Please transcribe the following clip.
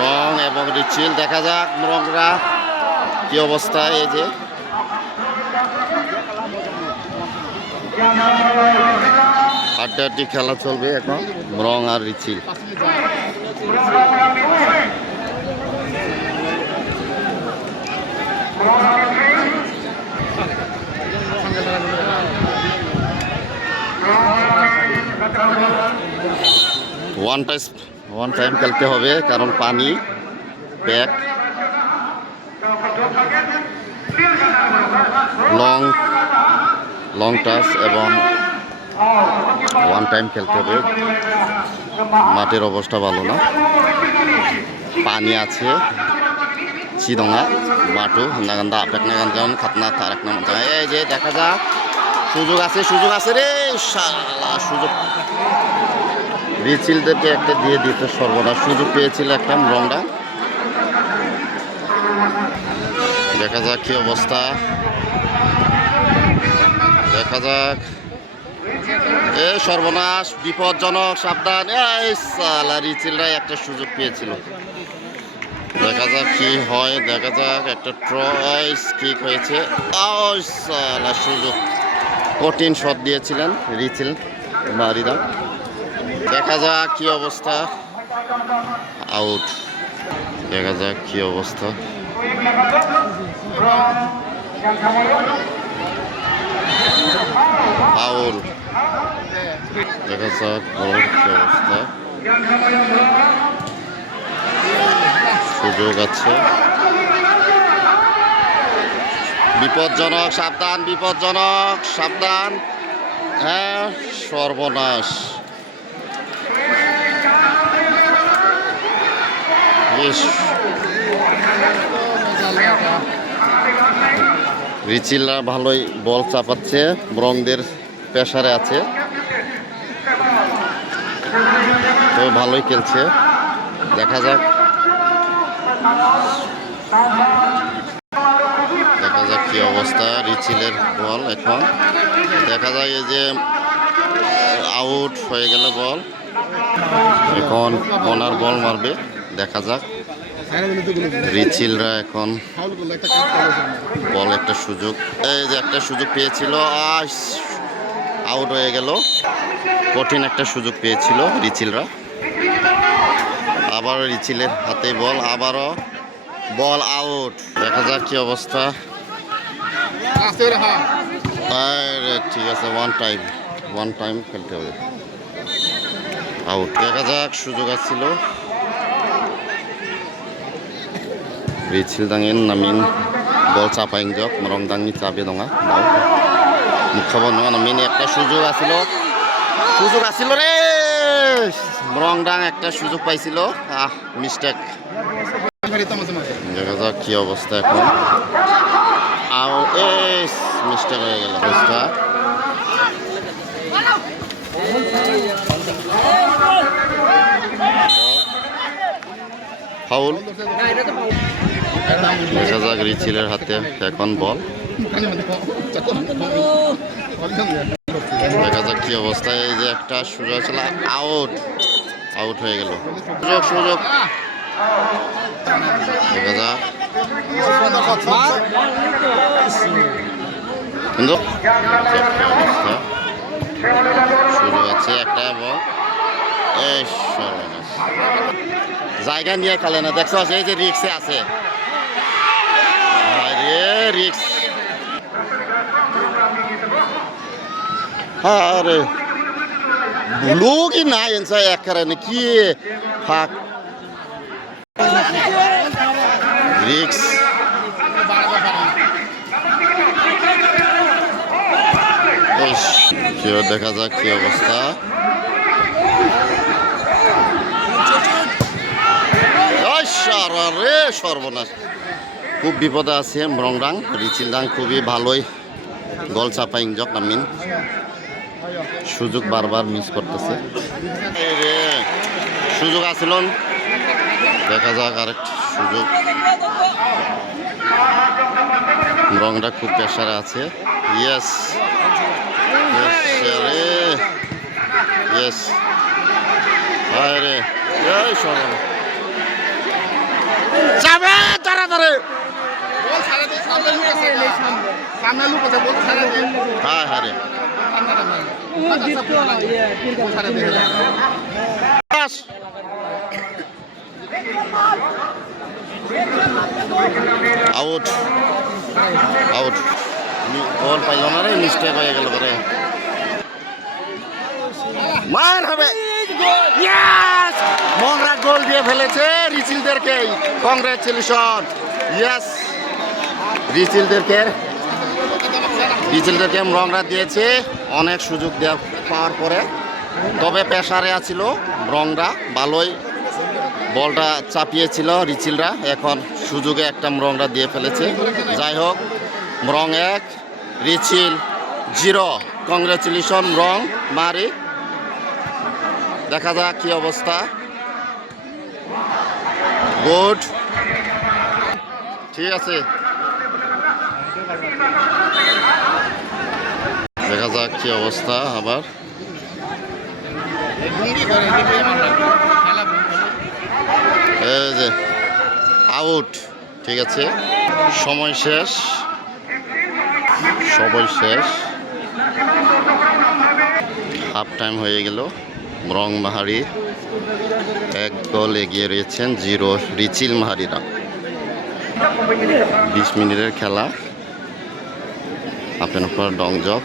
রং এবং রিচিল দেখা যাক রংরা কি অবস্থায়। এই যে আড্ডাআড্ডি খেলা চলবে এখন রং আর রিচিল। ওয়ান টাইম খেলতে হবে কারণ পানি ব্যাক লং টাচ এবং ওয়ান টাইম খেলতে হবে। মাঠের অবস্থা ভালো না, পানি আছে চিদঙা মাটু নাগান্দা আপেক নাগান খাতনা তারাক নাম। এই যে দেখা যাক সুযোগ আছে রে শালা সুযোগ। রিচিলদেরকে একটা দিয়ে দিতে সর্বনাশ সুযোগ পেয়েছিল একটা রংটা। দেখা যাক কি অবস্থা, দেখা যাক। এ সর্বনাশ বিপজ্জনক, সাবধান। এই শালা রিচিলরা একটা সুযোগ পেয়েছিল। দেখা যাক কি হয়, দেখা যাক। একটা ট্রয়েস কিক হয়েছে। শালা সুযোগ, কঠিন শট দিয়েছিলেন রিচিল মারিদা। দেখা যাক কি অবস্থা, আউট। দেখা যাক কি অবস্থা, ফাউল। দেখা যাক কি অবস্থা, সুযোগ আছে। বিপজ্জনক, সাবধান, বিপজ্জনক, সাবধান। হ্যাঁ সর্বনাশ। রিচিলরা ভালোই বল চাপাচ্ছে, রংদের প্রেসারে আছে তো ভালোই খেলছে। দেখা যাক, দেখা যাক কি অবস্থা। রিচিলের বল এখন দেখা যায় এই যে আউট হয়ে গেল বল। এখন কর্নার বল মারবে, দেখা যাক। রিচিলরা এখন বল একটা সুযোগ, এই যে একটা সুযোগ পেয়েছিল, আউট হয়ে গেল। কঠিন একটা সুযোগ পেয়েছিল রিচিলরা। আবারও রিচিলের হাতে বল, আবারও বল আউট। দেখা যাক কি অবস্থা। ঠিক আছে, ওয়ান টাইম খেলতে হবে, আউট। দেখা যাক সুযোগ আসছিল। Ricil dangin namin bol capaing jok merong dangi cabe donga mau mukhaban donga namin একটা সুযোগ আসিল রে merong dang একটা সুযোগ পাইছিল, মিস্টেক। দেখা যাক কি অবস্থা এখন, মিস্টেক হয়ে গেল অবস্থা। ফাউল। দেখা যাক রিচিলের হাতে এখন বল, দেখা যাক কি অবস্থা। এই যে একটা সুযোগ ছিল, আউট হয়ে গেল। সুযোগ দেখা যাক কিন্তু সুযোগ আছে একটা বল। জায়গা নিয়ে খেলে না, দেখছো এই যে রিক্সে আছে, রিক্স। আরে ব্লু কি না এনসা এক কারণে কি ফাক রিক্স। দেখা যাক কি অবস্থা। সর্বনাশ, খুব বিপদে আছে মরংডাং। রিচিলডাং খুবই ভালোই গোল চাপা ইংজক নামিন, সুযোগ বারবার মিস করতেছে। সুযোগ আছিল, দেখা যাক আরেকটি সুযোগ। মরংডা খুব প্রেসারে আছে। ইয়েস ইয়েস আরে এই সরম যাবে তাড়াতাড়ি হ্যাঁ হ্যাঁ রে আউট আউট বল পাইল না রে মিস্টেক হয়ে গেল করে মার হবে মনরা গোল দিয়ে ফেলেছে রিচিলদেরকে কংগ্রেচুলেশন ইয়েস রিচিলদেরকে রংরা দিয়েছে অনেক সুযোগ দেওয়া পাওয়ার পরে তবে পেশারে আছিল রংরা ভালোই বলটা চাপিয়েছিল রিচিলরা এখন সুযোগে একটা রংরা দিয়ে ফেলেছে যাই হোক রং 1 রিচিল 0 কংগ্রেচুলেশন রং মারি দেখা যাক কি অবস্থা গুড ঠিক আছে দেখা যাক কি অবস্থা আবার এই যে আউট ঠিক আছে সময় শেষ হাফ টাইম হয়ে গেল রং মাহারি 1 গোল এগিয়ে রয়েছেন 0 রিচিল মাহারিরা 20 মিনিটের খেলা আপনার ডংজক